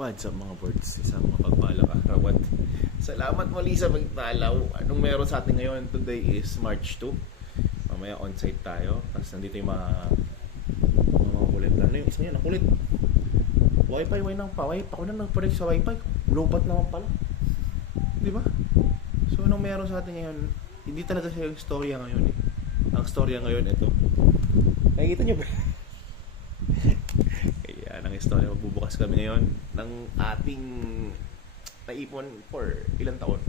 What's up mga birds? Isang mapagpalang araw at salamat muli sa pagtalaw. Anong meron sa atin ngayon? Today is March 2. Mamaya on-site tayo. Tapos nandito yung mga kulit. Ano yung isa yan? Ang kulit. Wi-Fi, ako na nag-connect sa Wi-Fi. Lobat naman pala. Di ba? So anong meron sa atin ngayon? Hindi talaga siya yung storya ngayon eh. Ang storya ngayon ito. Nakikita nyo ba? Ayan ang istorya. Magbubukas kami ngayon ng ating naipon for ilang taon.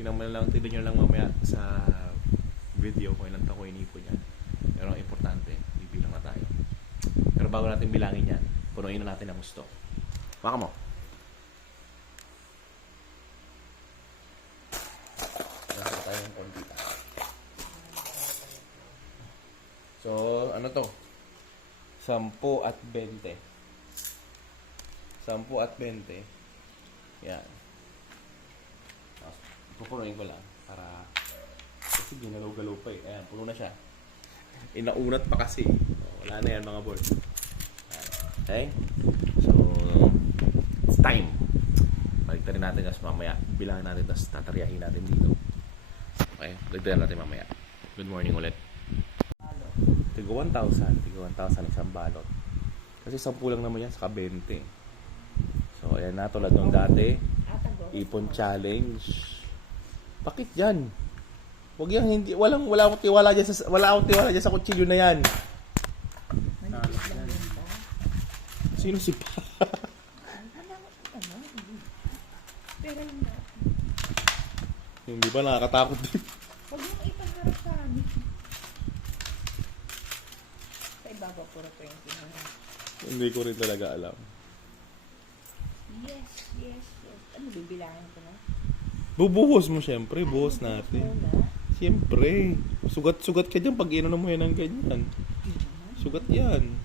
Tignan nyo lang mamaya sa video kung ilang taon ko inipon yan. Pero ang importante, bibilang na tayo. Pero bago natin bilangin yan, punuin na natin ang gusto. Baka mo. Nasa tayo ng konti. So, ano to? 10 at 20. 10 at 20. Yan. Pupunuin ko lang para kasi ginalaw-galaw pa eh. Ayan, puno na siya. Inaunat pa kasi. Wala na yan mga board. Okay? So, it's time. Baliktarin natin kasi mamaya. Bilangin natin tapos tataryahin natin dito. Okay? Baliktarin natin mamaya. Good morning ulit. Tigo 1,000 isang balot. Kasi 10 lang naman yan, saka 20. So, ayan na, tulad nung dati. Ipon challenge. Bakit yan? Huwag yan, hindi, wala akong tiwala dyan sa kutsilyo na yan. Sino si Pa? Hindi ba nakakatakot din? Huwag mong ipagharap sa amin. Sa ibaba, puro 20 na. Hindi ko rin talaga alam. Yes. Ano, bibilangin ko na? Bubuhos mo syempre, buhos natin. Siyempre. Sugat-sugat ka dyan pag inano mo yan ng ganyan. Sugat yan.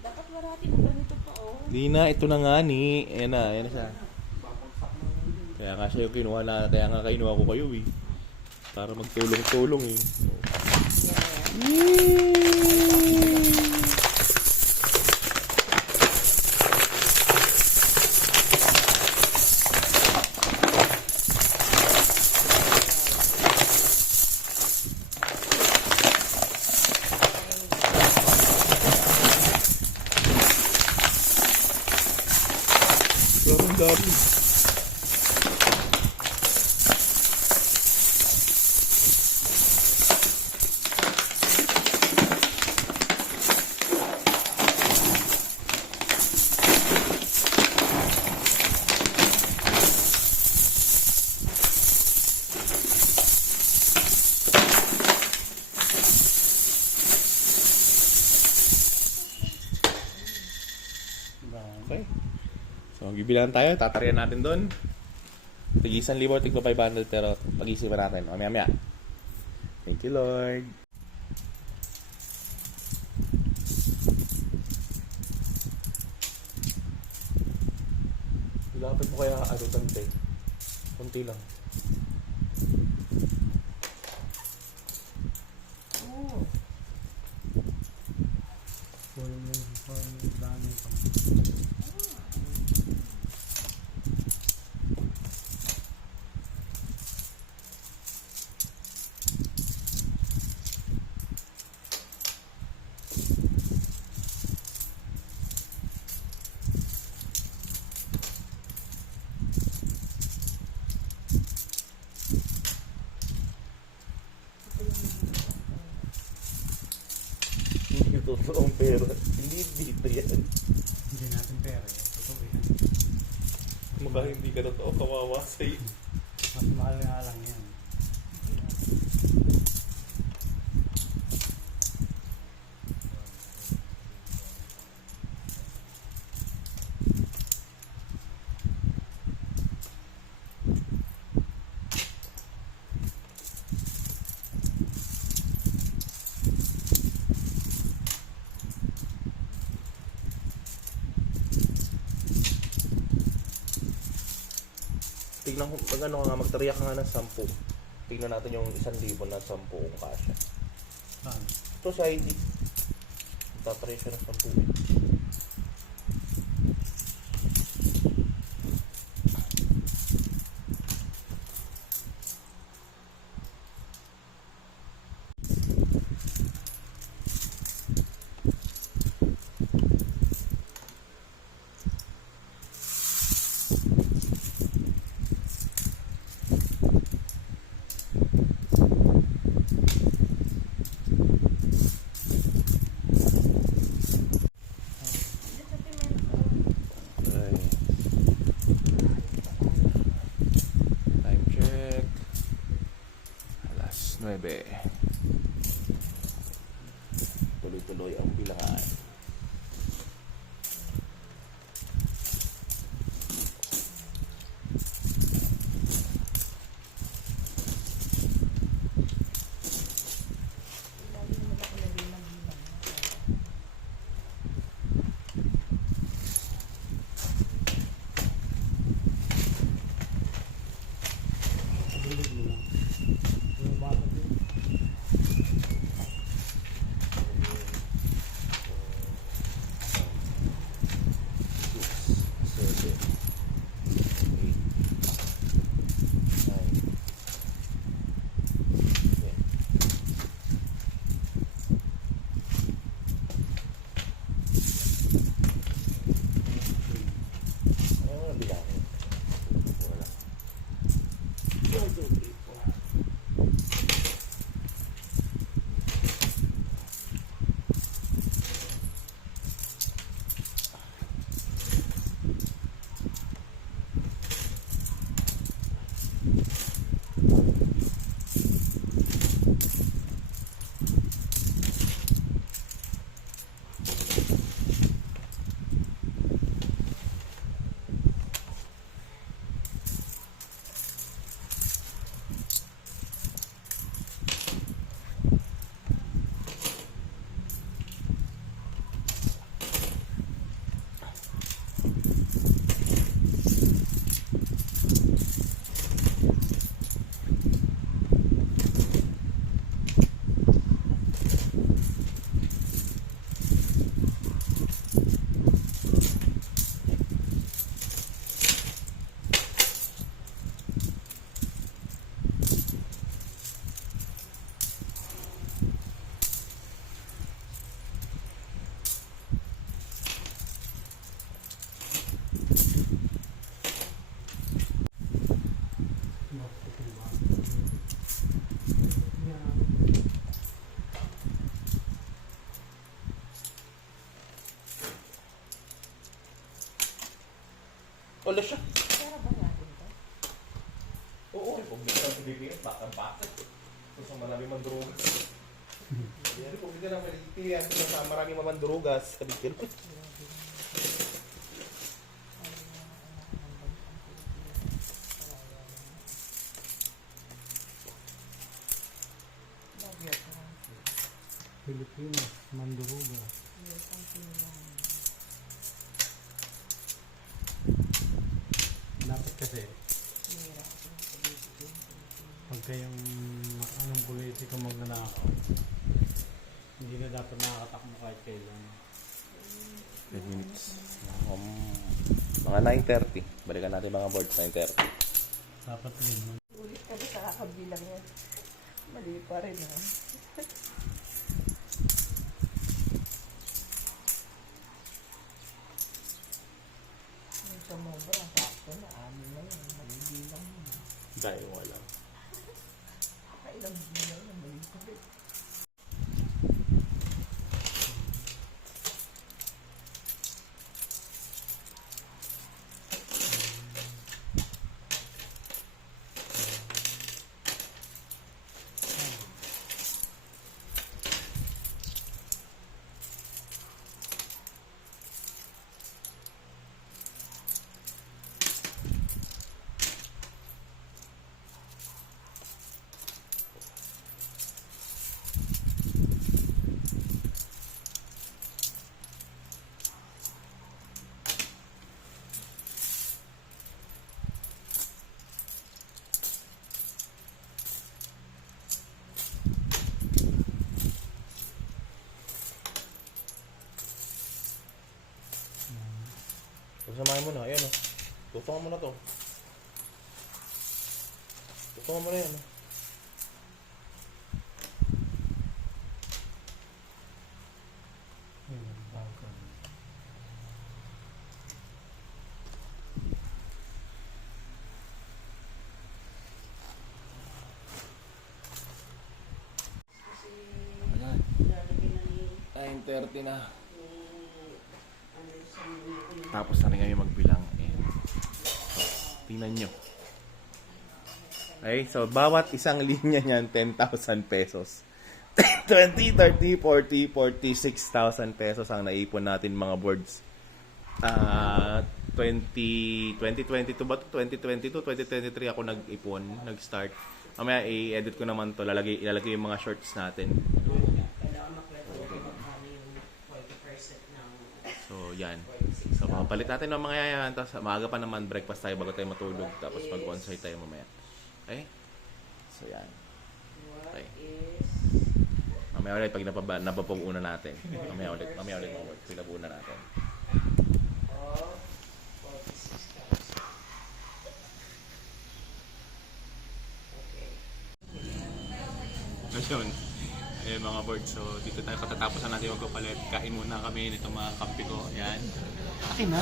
Dapat warati na ganito pa, oh. Di na, ito na nga ni. Ayan na siya. Kaya nga siya yung kinuha na, kaya nga kinuha ko kayo eh. Para magtulong-tulong eh. Ang dami. Okay. So, gibilan tayo. Tataryan natin doon. Tig-1,000, tig 500, pero pag-isipan natin. Mamaya. Thank you, Lord. Ilapit mo kaya tante. Kunti lang. Oh. Hindi totoong pera. Hindi dito yan. Hindi natin pera yan. Totoo yan. Mukha hindi ka totoo, kawawa sa'yo. Mas mahal nga lang yan. Tignan ko, magtariya ka nga ng 10. Tignan natin yung 1,000 na 10 kung kasya. Saan? Ito sa ID. Magtataray siya ng 10. Tuloy-tuloy ang bilangan. Lagi naman ako nagbilang-bilang. Pagulog mo lang. Yung bata din. Ulo siya. Pera ba natin to? Oo, kung bigyan ng PBBS, bakit? Kung sa marami mandrugas. Yan, kung bigyan ng maliti, yan, kung sa marami mamandrugas, sabi ko. Pilipinas, Manduruga. Dapat kasi, pagka yung anong politika magnanakaw, hindi na dapat nakakatakbo kahit kailan. 10 minutes. Mga 9:30. Balikan natin mga boards, 9:30. Dapat din. Ulit ka na sa kakabilang yan. Mali pa rin ha. Yung sa mobra, sakto na. Amin na yun. Mali bilang yun. Dahil wala. Kailang bilang na mali pa rin. Samahin mo na, ayan o. Tutungan mo na to. Tutungan mo na yan. Ayan. 9:30 na. Tapos na rin kami magbilang. Tingnan nyo. Okay, so bawat isang linya niyan, 10,000 pesos. 20, 30, 40, 46,000 pesos ang naipon natin mga boards. 2022 ba to? 2022, 2023 ako nag-ipon, nag-start. Mamaya i-edit ko naman to, ilalagay yung mga shorts natin. Kailangan makwento ko magkano yung 40% ng So, yan. So, papalit natin ng mga yan. Tapos, maaga pa naman, breakfast tayo bago tayo matulog. Tapos, mag-onsite tayo mamaya. Okay? So, yan. what Okay. is Mamaya ulit, pag napapag-una natin. Mamaya ulit, mga work. Pinabuuna natin. of 46,000. Okay. Ngayon, mga board. So, dito tayo katatapos na natin magpapalit. Kain muna kami nito mga kampi ko. Ayan. Akin na!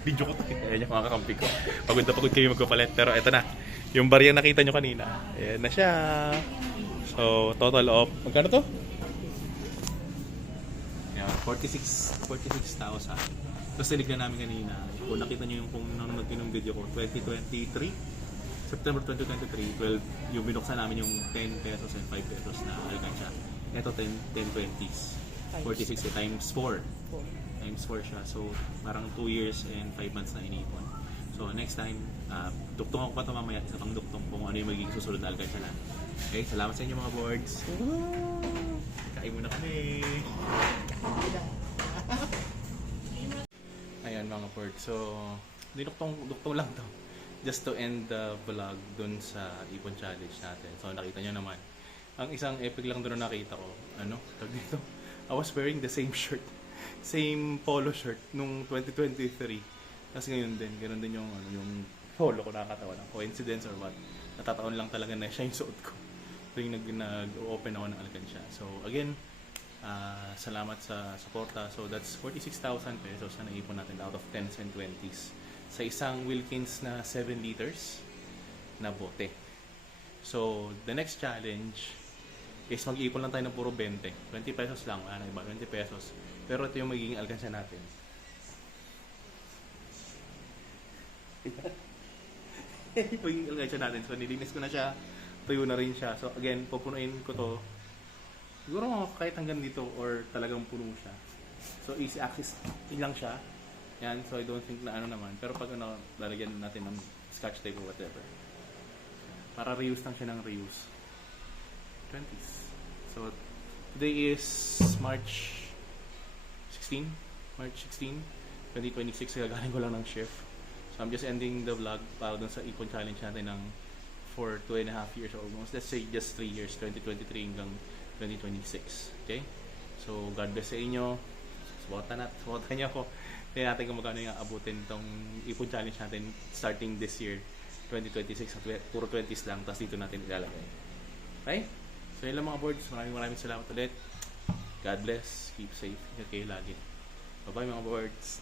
Video ko to. Ayan yung mga kakampi ko. Pagod na pagod kayo magpapalit. Pero eto na. Yung barya nakita nyo kanina. Ayan na siya. So, total of... Magkano to? Ayan, 46,000. Tapos tinignan namin kanina. Kung nakita nyo yung kung nanonood nyo ng video ko, 2023. September 2023, 12, yung binuksan namin yung 10 pesos and 5 pesos na alkansya. Ito 10 20s. 46 times 4. Times 4 siya. So, parang 2 years and 5 months na inipon. So, next time, duktungan ko pa ito mamaya. Isa pang duktong kung ano yung magiging susunod na alkansya na. Okay, salamat sa inyo mga boards. Kain muna kami. Ayan mga boards. So, duktong lang to. Just to end the vlog dun sa Ipon Challenge natin. So, nakita nyo naman. Ang isang epic lang doon na nakita ko, tag dito, I was wearing the same shirt, same polo shirt nung 2023. Kasi ngayon din, ganoon din yung polo ko, nakakatawa lang. Coincidence or what? Natataon lang talaga na siya yung suot ko. Tuwing nag-open ako ng alkansya. So, again, salamat sa suporta. So, that's 46,000 pesos na naipon natin out of 10s and 20s. Sa isang Wilkins na 7 liters na bote. So, the next challenge is mag-iipon lang tayo ng puro 20. 20 pesos lang, wala na iba, 20 pesos. Pero ito yung magiging alkansya natin. Yung magiging alkansya natin. So, nilinis ko na siya. Tuyo na rin siya. So, again, pupunuin ko to. Siguro kahit hanggang dito or talagang puno siya. So, easy access lang siya. Yan, so I don't think na naman. Pero pag lalagyan natin ng scotch tape or whatever. Para reuse lang siya ng reuse. 20s. So, today is March 16, 2026. Gagaling ko lang ng shift. So, I'm just ending the vlog para dun sa Ipon Challenge natin ng for 2.5 years almost. Let's say just 3 years, 2023 hanggang 2026. Okay? So, God bless sa inyo. Supportan niyo ako. Tingnan natin kung magkano yung abutin itong Ipon Challenge natin starting this year, 2026. Puro 20s lang, tapos dito natin ilalagay. Okay? So yun lang mga boards. Maraming salamat ulit. God bless. Keep safe. Ingat kayo lagi. Bye-bye mga boards.